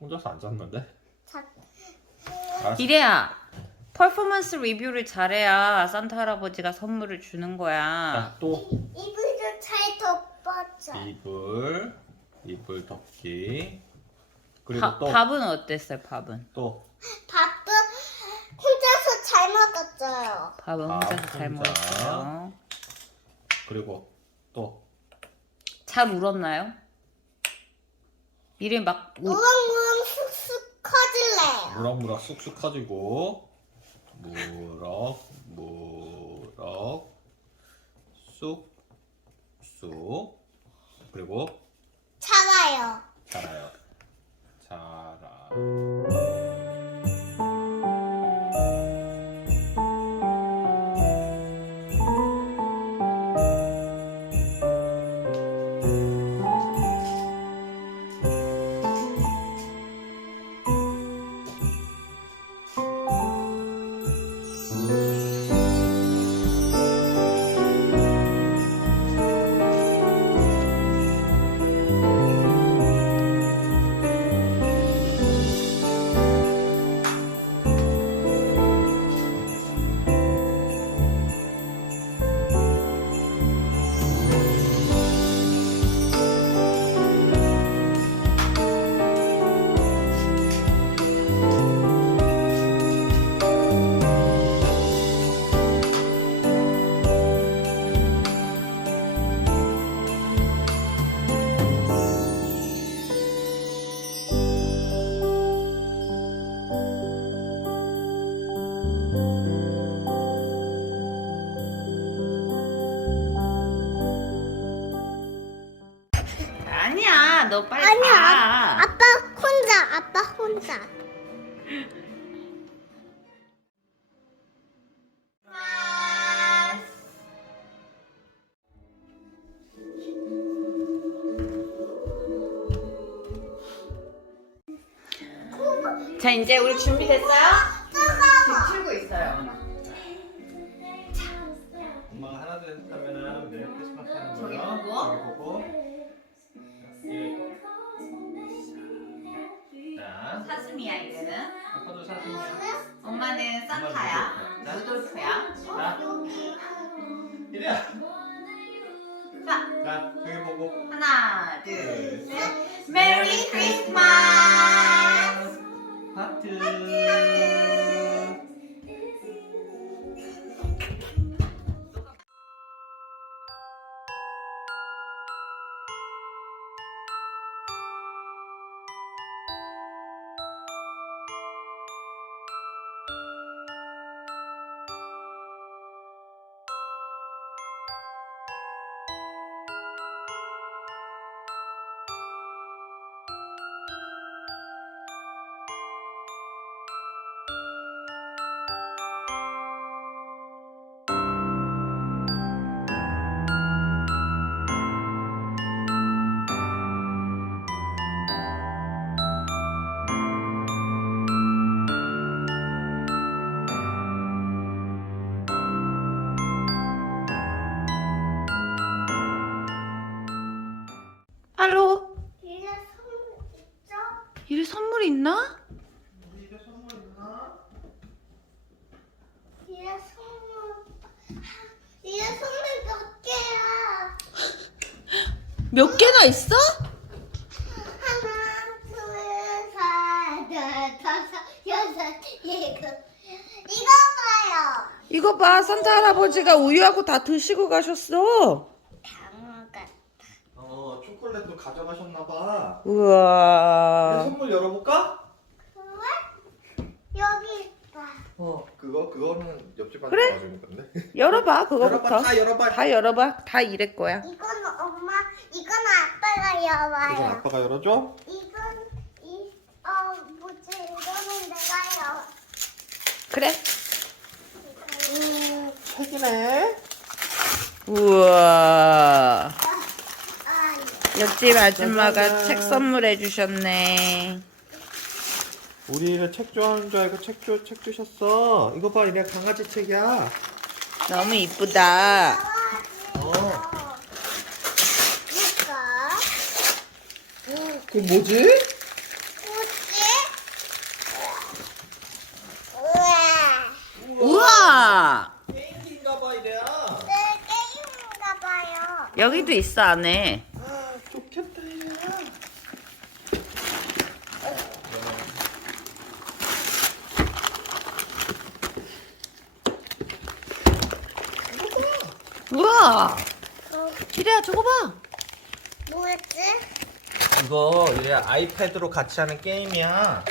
혼자서 안 잤는데? 자, 알았어. 이래야 퍼포먼스 리뷰를 잘해야 산타 할아버지가 선물을 주는 거야. 자, 또 이불도 잘 덮었어. 이불, 이불 덮기. 그리고 밥- 또, 밥은 어땠어요? 밥은? 또 밥도 혼자서 잘 먹었어요. 밥은 밥 혼자서 잘 혼자. 먹었어요. 그리고 또 잘 울었나요? 이래 막 우... 무럭무럭 쑥쑥 커질래요. 무럭무럭 쑥쑥 커지고 무럭 무럭 쑥쑥 그리고 자라요. 자라요. 자라. 아니야. 가. 아빠 혼자. 아빠 혼자. 자, 이제 우리 준비됐어요? 지금 틀고 있어요. 엄마 자, 자, 저기 보고. 하나, 둘, 둘, 셋. 메리 크리스마스! 하트. 알로, 있나? 이게 선물 있나? 이제 선물. 이제 선물 몇 개야? 몇 개나 있어? 하나, 둘, 셋, 넷, 다섯, 여섯, 일곱. 이거 봐요. 이거 봐, 산타 할아버지가 우유하고 다 드시고 가셨어. 어, 초콜릿도 가져가셨나 봐. 우와. 선물 열어볼까? 그래? 여기 있다. 어, 그거 그거는 옆집한테 그래. 가주는 건데. 열어봐, 그거부터. 열어봐, 다 열어봐. 다 열어봐. 다 이래 거야. 이건 엄마, 이건 아빠가 열어요. 아빠가 열어줘. 이건 이, 어, 뭐지? 이거는 내가 열. 그래. 음, 책이네. 우와. 아, 옆집 아줌마가 짜잔. 책 선물해 주셨네. 우리를 책 좋아하는 줄 알고 책, 줘, 책 주셨어. 이거 봐, 이래 강아지 책이야. 너무 이쁘다. 어. 그게 뭐지? 우와! 게임기인가 봐, 이래야. 여기도 있어 안에. 우와. 어, 이래야 저거 봐. 뭐였지? 이거 이래 아이패드로 같이 하는 게임이야.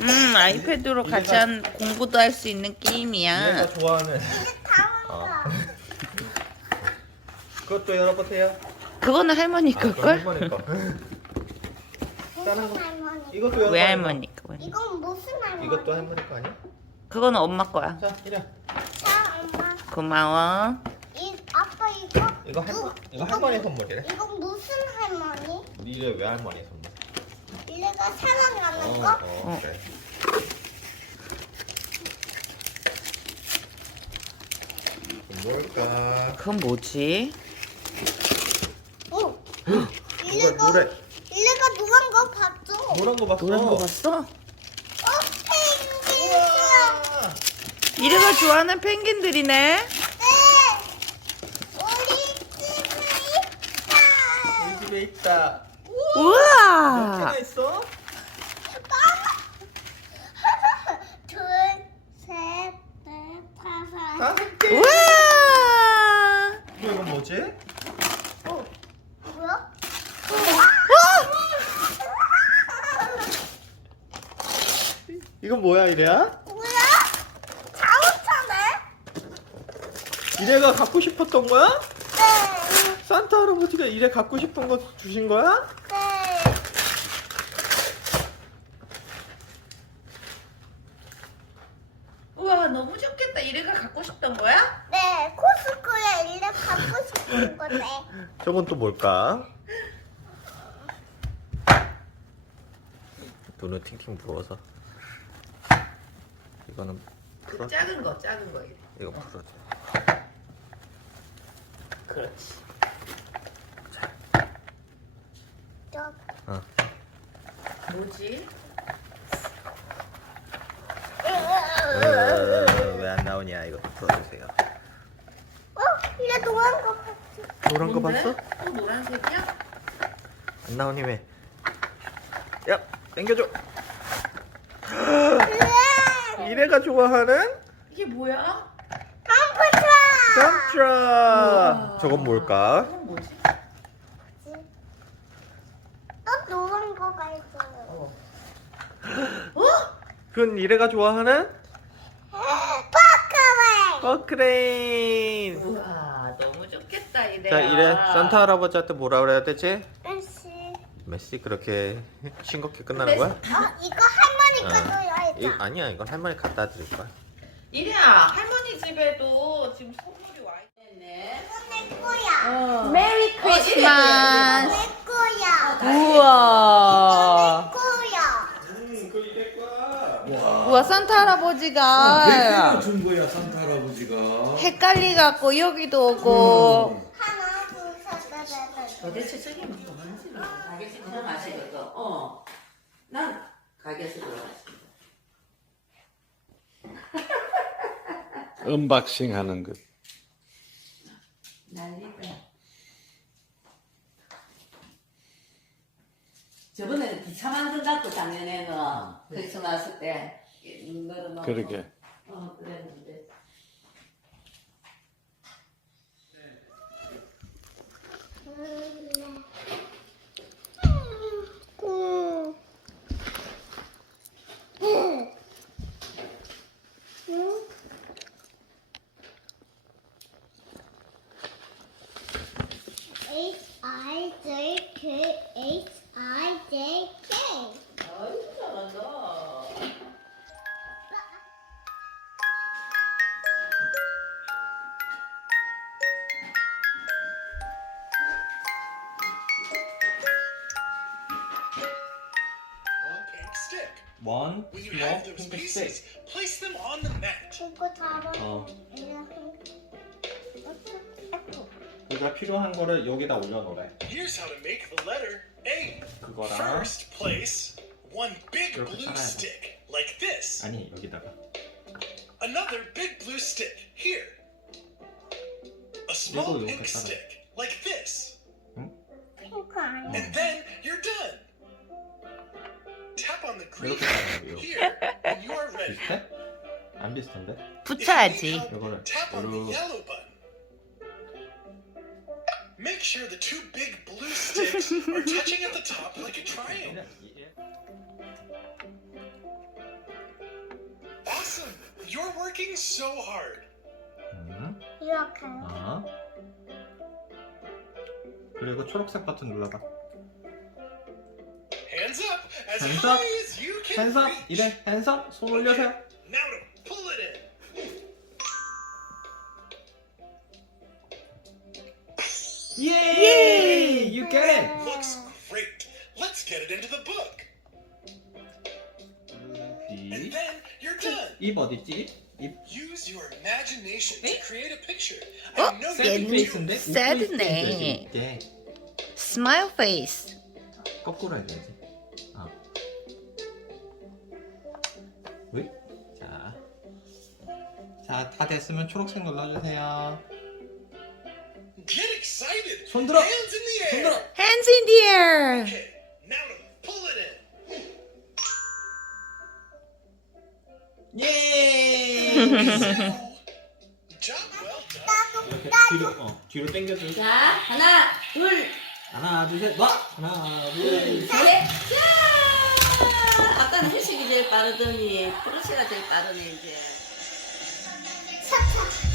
음 아이패드로 같이 이래가- 한 공부도 할 수 있는 게임이야. 좋아하는. 다운다. 그것도 열어보세요. 그거는 할머니 아, 그건 걸걸? 할머니 거. 다른 무슨 거. 할머니? 이것도 열어봐. 왜 할머니 거? 이건 무슨 할머니? 이것도 할머니 거 아니야? 그거는 엄마 거야. 자 이래. 자, 엄마. 고마워. 이 이거 이거 할 누- 이거 할머니 선물이래. 이건 무슨 할머니? 니네 왜 할머니 선물? 이래가 사랑하는 어, 거? 어, 그래. 뭘까? 그건 뭐지? 오. 노래 이래가 노래 이래가 노란 거 봤죠? 노란 거 봤어. 노란 거 봤어? 어, 펭귄. 우와! 이래가 좋아하는 펭귄들이네. 네. 우리 집에 있다. 우리 집에 있다. 몇 우와. 개나 있어? 둘, 셋, 넷, 다섯. 다섯 개. 우와. 이거 이건 뭐지? 뭐야? 이건 뭐야 이래야? 뭐야? 자동차네? 이래가 갖고 싶었던 거야? 네. 산타 할아버지가 이래 갖고 싶은 거 주신 거야? 네. 우와 너무 좋겠다. 이래가 갖고 싶던 거야? 네, 코스코에 일을 갖고 싶은 건데. 저건 또 뭘까? 눈을 팅팅 부어서 이거는 풀어 작은 거, 작은 거. 이거 풀어줘 그렇지. 저, 어. 뭐지? 왜 안 나오냐 이거 풀어주세요 어, 이래 노란 거 봤어. 노란 거 뭔데? 봤어? 또 노란색이야? 안 나오니 왜? 야 당겨줘 으아! 이래가 좋아하는 이게 뭐야? 컴퓨터! 깜짝 우와. 저건 뭘까? 이건 뭐지? 또 노란 거가 있어요. 어? 그건 이래가 좋아하는 파크웨이! 버크레인 우와 너무 좋겠다 이래야. 자 이래 산타 할아버지한테 뭐라 그래야 되지? 메시. 메시 그렇게 싱겁게 끝나는 거야? 어, 이거 할머니가 어. 이, 했다. 아니야 이건 할머니 갖다 드릴 거야 이래야 할머니 집에도 지금 선물이 와 있네. 이건 내 거야. 어. 메리 내 크리스마스. 거야. 우와. 내 거야. 음 그거 이래 우와 산타 할아버지가 준 거야 산타 할아버지가 헷갈리 갖고 여기도 오고 하나, 둘, 셋, 넷, 넷, 넷. 도대체 저게 뭐 가게에서. 어. 난 가게에서 들어갔어. 언박싱 하는 것 난리다. 저번에는 기차 만든다고 작년에는 크리스마스 때 그러게 어 그랬는데. H I J K those pink pieces, stick place them on the mat. 이거 잡아. 어 이렇게. 우리가 필요한 거를 여기다 올려놓으래 Here's how to make the letter A. 그거랑 First, place one big 이렇게 blue 따라야 돼. stick, like this. 아니 여기다가 Another big blue stick, here. A small 이렇게 pink 따라야 돼. stick, like this. 핑크 아니야. And then you're done. 이렇게 하는 거예요. 비슷해? 안 비슷한데? 붙여야지. 이거를 이렇게. Make sure the two big blue sticks are touching at the top like a triangle. Awesome! You're working so hard. 음, 이렇게. 어. 그리고 초록색 버튼 눌러봐. Hands up as Hands high up. as you can 핸섭 reach. 이래 핸섭 손 올려세요. Now to pull it in. 예! You get it. Looks great. Let's get it into the book. And B. then you're done. 입 어딨지? 입 Use your imagination to create a picture. Oh, I know you 새드 can do 페이스인데 it. 웃고 새드네. 있을 때 이렇게 스마일 페이스. 거꾸로 해야 되지. 자, 다 됐으면 초록색 눌러주세요. Get excited. 손 들어. Hands in the 손 air. 들어. Hands in the air. Okay, now to pull it in. 예! Job well done. 이렇게 뒤로 어 뒤로 당겨줘. 자 하나 둘 하나 둘 셋. 놔. 하나 둘 셋. 셋. 자 아까는 회식이 제일 빠르더니 프로시가 제일 빠르네 이제. Tap tap.